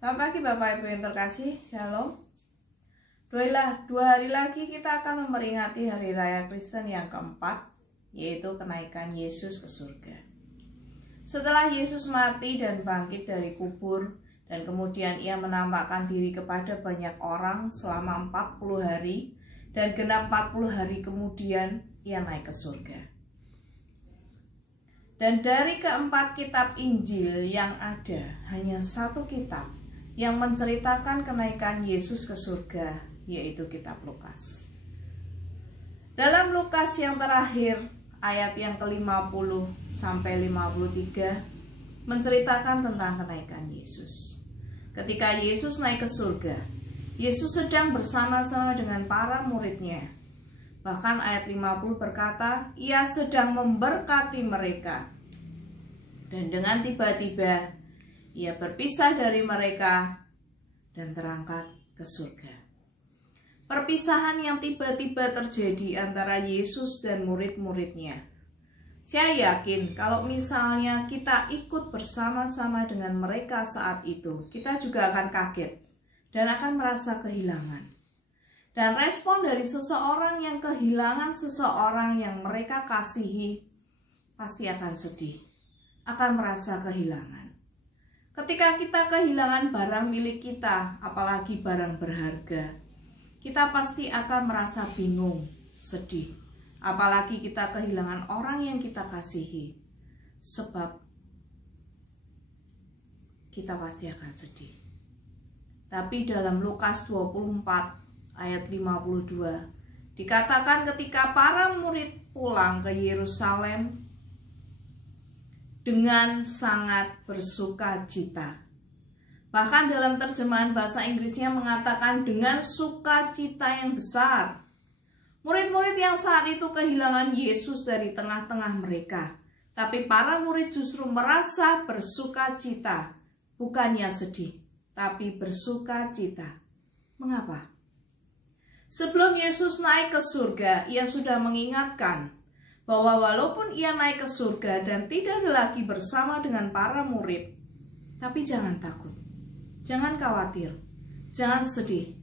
Selamat pagi Bapak Ibu yang terkasih, Shalom. Dua hari lagi kita akan memperingati Hari Raya Kristen yang keempat, yaitu kenaikan Yesus ke surga. Setelah Yesus mati dan bangkit dari kubur, dan kemudian ia menampakkan diri kepada banyak orang selama 40 hari, dan genap 40 hari kemudian ia naik ke surga. Dan dari keempat kitab Injil yang ada, hanya satu kitab yang menceritakan kenaikan Yesus ke surga, yaitu kitab Lukas. Dalam Lukas yang terakhir, ayat yang ke-50 sampai 53 menceritakan tentang kenaikan Yesus. Ketika Yesus naik ke surga, Yesus sedang bersama-sama dengan para muridnya. Bahkan ayat 50 berkata, ia sedang memberkati mereka. Dan dengan tiba-tiba ia berpisah dari mereka dan terangkat ke surga. Perpisahan yang tiba-tiba terjadi antara Yesus dan murid-muridnya. Saya yakin kalau misalnya kita ikut bersama-sama dengan mereka saat itu, kita juga akan kaget dan akan merasa kehilangan. Dan respon dari seseorang yang kehilangan seseorang yang mereka kasihi pasti akan sedih, akan merasa kehilangan. Ketika kita kehilangan barang milik kita, apalagi barang berharga, kita pasti akan merasa bingung, sedih. Apalagi kita kehilangan orang yang kita kasihi, sebab kita pasti akan sedih. Tapi dalam Lukas 24 ayat 52 dikatakan ketika para murid pulang ke Yerusalem dengan sangat bersuka cita. Bahkan dalam terjemahan bahasa Inggrisnya mengatakan dengan sukacita yang besar. Murid-murid yang saat itu kehilangan Yesus dari tengah-tengah mereka. Tapi para murid justru merasa bersuka cita. Bukannya sedih, tapi bersuka cita. Mengapa? Sebelum Yesus naik ke surga, ia sudah mengingatkan bahwa walaupun ia naik ke surga dan tidak ada lagi bersama dengan para murid, tapi jangan takut, jangan khawatir, jangan sedih,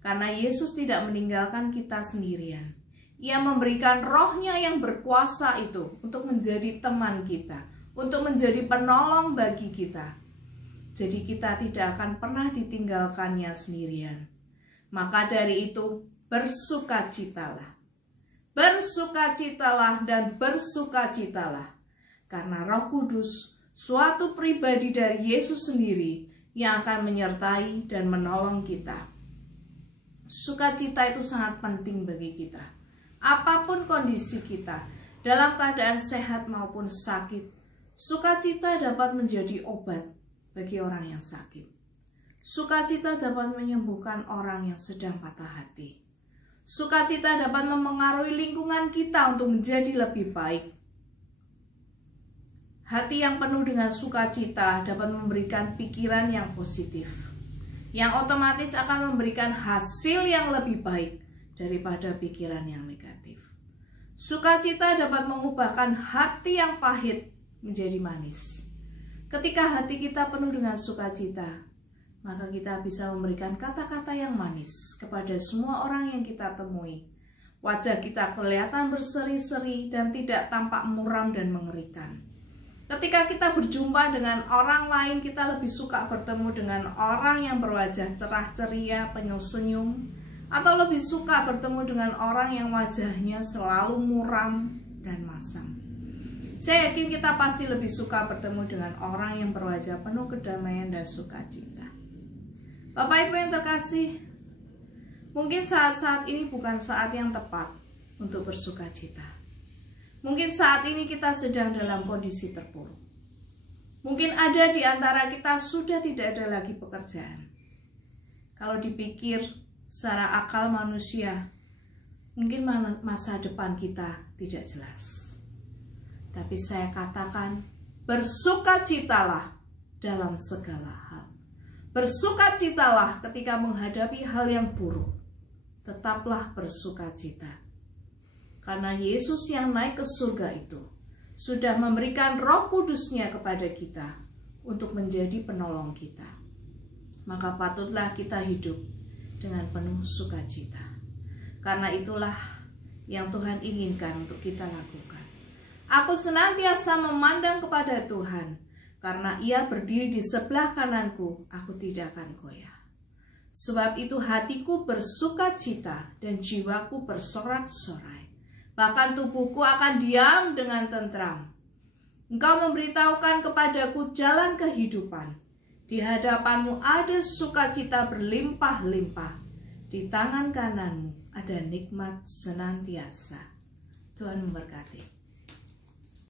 karena Yesus tidak meninggalkan kita sendirian. Ia memberikan rohnya yang berkuasa itu untuk menjadi teman kita, untuk menjadi penolong bagi kita. Jadi kita tidak akan pernah ditinggalkannya sendirian. Maka dari itu, bersukacitalah. Bersukacitalah dan bersukacitalah, karena Roh Kudus, suatu pribadi dari Yesus sendiri yang akan menyertai dan menolong kita. Sukacita itu sangat penting bagi kita. Apapun kondisi kita, dalam keadaan sehat maupun sakit, sukacita dapat menjadi obat bagi orang yang sakit. Sukacita dapat menyembuhkan orang yang sedang patah hati. Sukacita dapat memengaruhi lingkungan kita untuk menjadi lebih baik. Hati yang penuh dengan sukacita dapat memberikan pikiran yang positif, yang otomatis akan memberikan hasil yang lebih baik daripada pikiran yang negatif. Sukacita dapat mengubahkan hati yang pahit menjadi manis. Ketika hati kita penuh dengan sukacita, maka kita bisa memberikan kata-kata yang manis kepada semua orang yang kita temui. Wajah kita kelihatan berseri-seri dan tidak tampak muram dan mengerikan. Ketika kita berjumpa dengan orang lain, kita lebih suka bertemu dengan orang yang berwajah cerah ceria, penuh senyum, atau lebih suka bertemu dengan orang yang wajahnya selalu muram dan masam. Saya yakin kita pasti lebih suka bertemu dengan orang yang berwajah penuh kedamaian dan sukacita. Bapak Ibu yang terkasih, mungkin saat-saat ini bukan saat yang tepat untuk bersukacita. Mungkin saat ini kita sedang dalam kondisi terpuruk. Mungkin ada di antara kita sudah tidak ada lagi pekerjaan. Kalau dipikir secara akal manusia, mungkin masa depan kita tidak jelas. Tapi saya katakan, bersukacitalah dalam segala hal. Bersukacitalah ketika menghadapi hal yang buruk. Tetaplah bersukacita. Karena Yesus yang naik ke surga itu sudah memberikan Roh Kudus-Nya kepada kita untuk menjadi penolong kita. maka patutlah kita hidup dengan penuh sukacita. Karena itulah yang Tuhan inginkan untuk kita lakukan. Aku senantiasa memandang kepada Tuhan, karena Ia berdiri di sebelah kananku, aku tidak akan goyah. Sebab itu hatiku bersukacita dan jiwaku bersorak-sorai. Bahkan tubuhku akan diam dengan tentram. Engkau memberitahukan kepadaku jalan kehidupan. Di hadapanmu ada sukacita berlimpah-limpah. Di tangan kananmu ada nikmat senantiasa. Tuhan memberkati.